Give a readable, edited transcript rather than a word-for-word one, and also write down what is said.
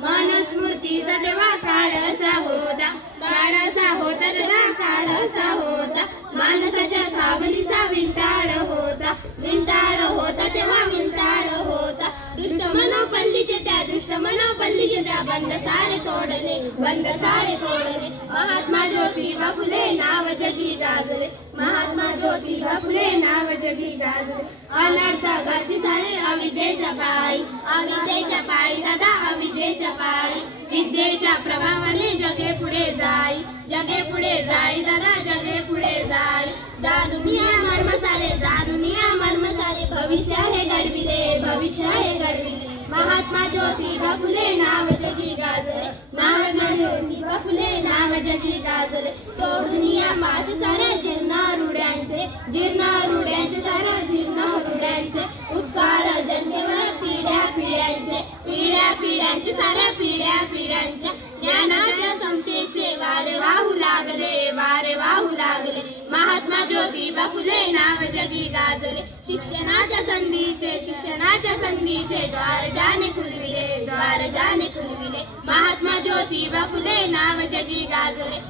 मनुस्मृतीचा तेव्हा काळसा होता तेव्हा काळसा होता माणसाच्या सावलीचा विंटाळ होता तेव्हा विंटाळ होता दृष्ट मनोपल्लीचे त्या बंद सारे तोडले महात्मा ज्योतिबा फुले नाव जगी गाजले अनर्थ गर्दी झाले अविद्येच्या पायी दादा अविद्येच्या पायी विद्येच्या प्रभावाने जगे पुढे जाई दादा जगे पुढे जाई जाणूनिया मर्म सारे भविष्य हे घडविले महात्मा ज्योतिबा फुले नाव जगी गाजले तोडूनिया माश साऱ्या जीर्ण रुड्यांचे उपकार जनतेवर पिढ्यांचे साऱ्या पिढ्यांच्या ज्ञानाच्या समतेचे वारे वाहू लागले महात्मा ज्योतिबा फुले नाव जगी गाजले शिक्षणाच्या संधीचे द्वार जाने खुलविले महात्मा ज्योतिबा फुले नाव जगी गाजले